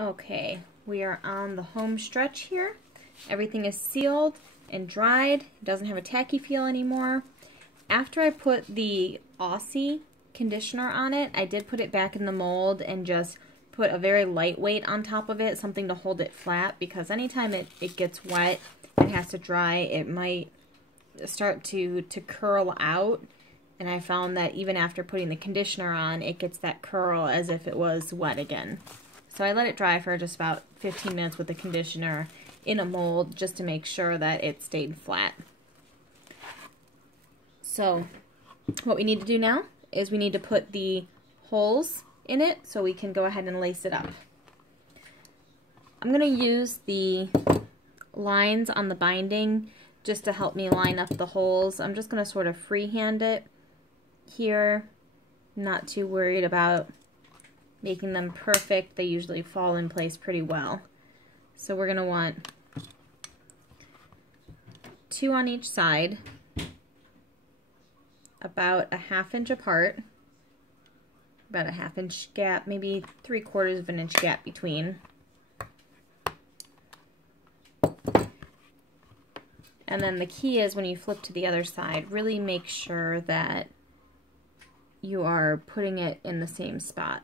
Okay, we are on the home stretch here. Everything is sealed and dried. It doesn't have a tacky feel anymore. After I put the Aussie conditioner on it, I did put it back in the mold and just put a very lightweight on top of it, something to hold it flat, because anytime it gets wet and has to dry, it might start to curl out. And I found that even after putting the conditioner on, it gets that curl as if it was wet again. So I let it dry for just about 15 minutes with the conditioner in a mold just to make sure that it stayed flat. So what we need to do now is we need to put the holes in it so we can go ahead and lace it up. I'm going to use the lines on the binding just to help me line up the holes. I'm just going to sort of freehand it here, not too worried about making them perfect. They usually fall in place pretty well. So we're going to want 2 on each side, about a 1/2 inch apart, about a 1/2 inch gap, maybe 3/4 of an inch gap between. And then the key is when you flip to the other side, really make sure that you are putting it in the same spot.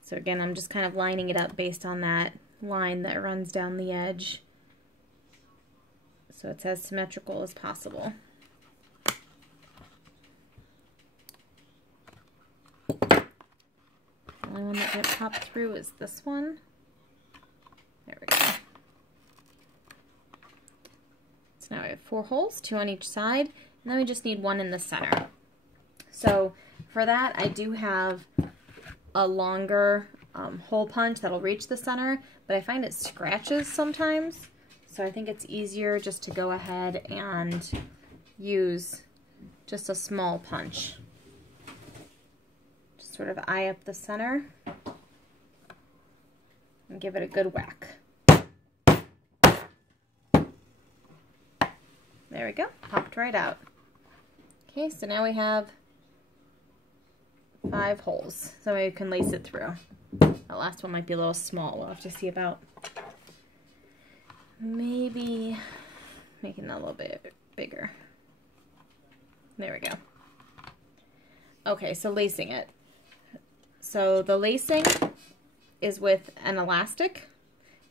So again, I'm just kind of lining it up based on that line that runs down the edge, so it's as symmetrical as possible. The only one that gets popped through is this one. There we go. So now we have 4 holes, 2 on each side, and then we just need 1 in the center. So for that, I do have a longer hole punch that'll reach the center, but I find it scratches sometimes, so I think it's easier just to go ahead and use just a small punch. Just sort of eye up the center and give it a good whack. There we go, popped right out. Okay, so now we have 5 holes, so we can lace it through. That last one might be a little small. We'll have to see about maybe making that a little bit bigger. There we go. Okay, so lacing it. So the lacing is with an elastic.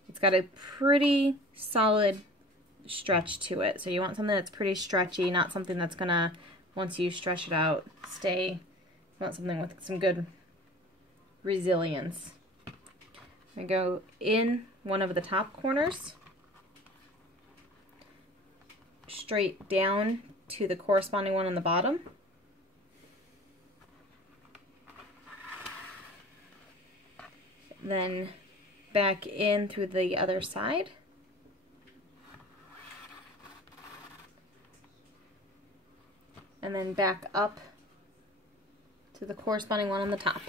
It's got a pretty solid stretch to it. So you want something that's pretty stretchy, not something that's gonna, once you stretch it out, stay. You want something with some good resilience. I go in one of the top corners, straight down to the corresponding one on the bottom. Then back in through the other side. And then back up to the corresponding one on the top.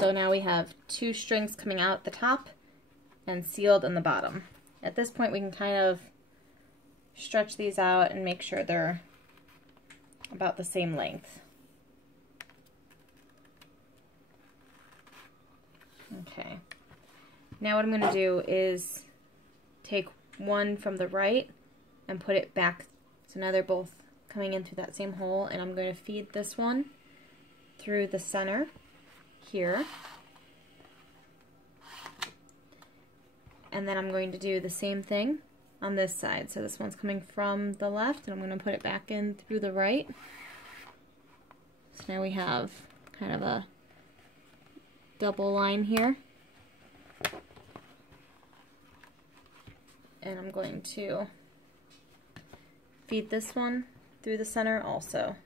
So now we have 2 strings coming out the top and sealed in the bottom. At this point we can kind of stretch these out and make sure they're about the same length. Okay. Now what I'm going to do is take one from the right and put it back. So now they're both coming in through that same hole, and I'm going to feed this one through the center here. And then I'm going to do the same thing on this side. So this one's coming from the left, and I'm going to put it back in through the right. So now we have kind of a double line here. And I'm going to feed this one through the center also.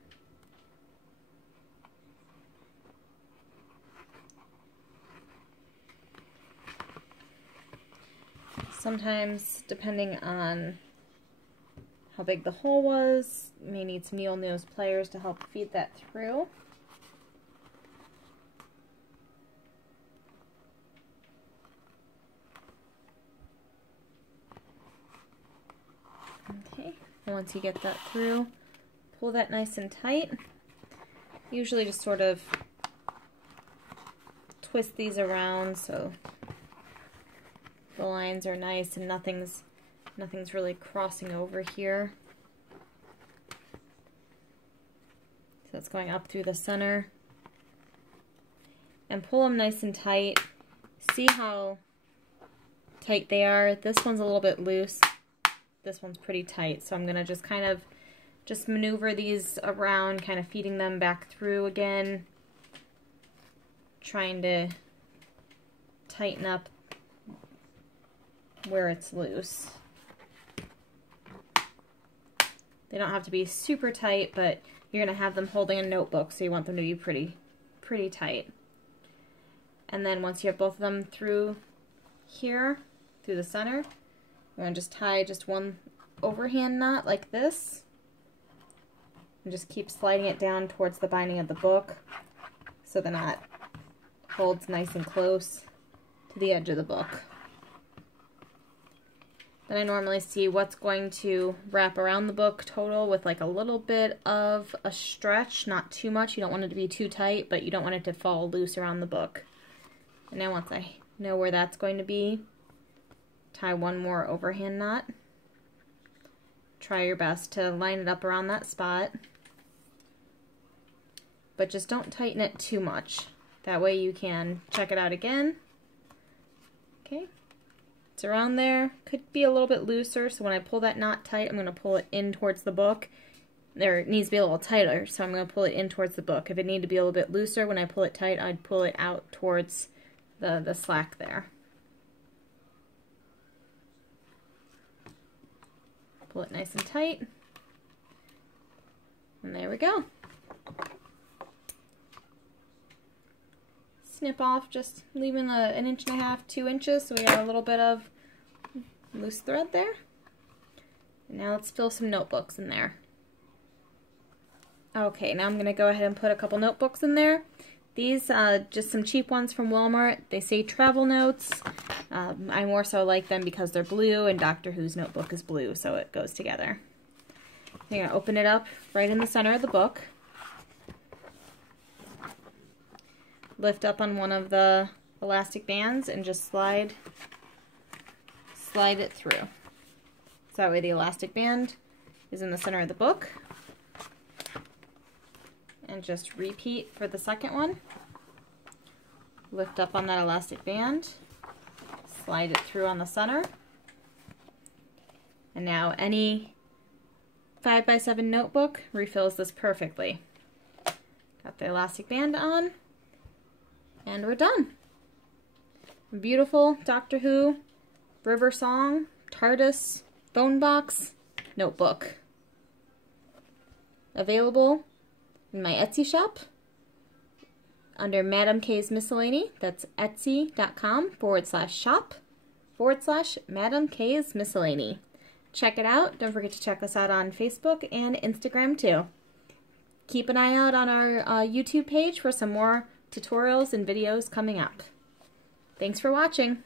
Sometimes, depending on how big the hole was, you may need some needle nose pliers to help feed that through. Okay, and once you get that through, pull that nice and tight, Usually just sort of twist these around so the lines are nice and nothing's really crossing over here. So it's going up through the center. And pull them nice and tight. See how tight they are? This one's a little bit loose. This one's pretty tight. So I'm going to just kind of maneuver these around, kind of feeding them back through again. Trying to tighten up where it's loose. They don't have to be super tight, but you're going to have them holding a notebook, so you want them to be pretty tight. And then once you have both of them through here, through the center, you want to just tie just one overhand knot like this. And just keep sliding it down towards the binding of the book so the knot holds nice and close to the edge of the book. Then I normally see what's going to wrap around the book total with like a little bit of a stretch, not too much. You don't want it to be too tight, but you don't want it to fall loose around the book. And now once I know where that's going to be, tie one more overhand knot. Try your best to line it up around that spot, but just don't tighten it too much. That way you can check it out again. Okay, it's around there. Could be a little bit looser, so when I pull that knot tight, I'm going to pull it in towards the book. There, it needs to be a little tighter, so I'm going to pull it in towards the book. If it needed to be a little bit looser, when I pull it tight, I'd pull it out towards the slack there. Pull it nice and tight. And there we go. Snip off, just leaving an inch and a half, 2 inches, so we got a little bit of loose thread there. And now let's fill some notebooks in there. Okay, now I'm going to go ahead and put a couple notebooks in there. These, just some cheap ones from Walmart. They say travel notes. I more so like them because they're blue, and Doctor Who's notebook is blue, so it goes together. You're going to open it up right in the center of the book. Lift up on one of the elastic bands and just slide it through. So that way the elastic band is in the center of the book. And just repeat for the second one. Lift up on that elastic band, slide it through on the center. And now any 5x7 notebook refills this perfectly. Got the elastic band on, and we're done. Beautiful Doctor Who, River Song, TARDIS, phone box, notebook. Available in my Etsy shop under Madam K's Miscellany. That's etsy.com/shop/Madam K's Miscellany. Check it out. Don't forget to check us out on Facebook and Instagram too. Keep an eye out on our YouTube page for some more tutorials and videos coming up. Thanks for watching.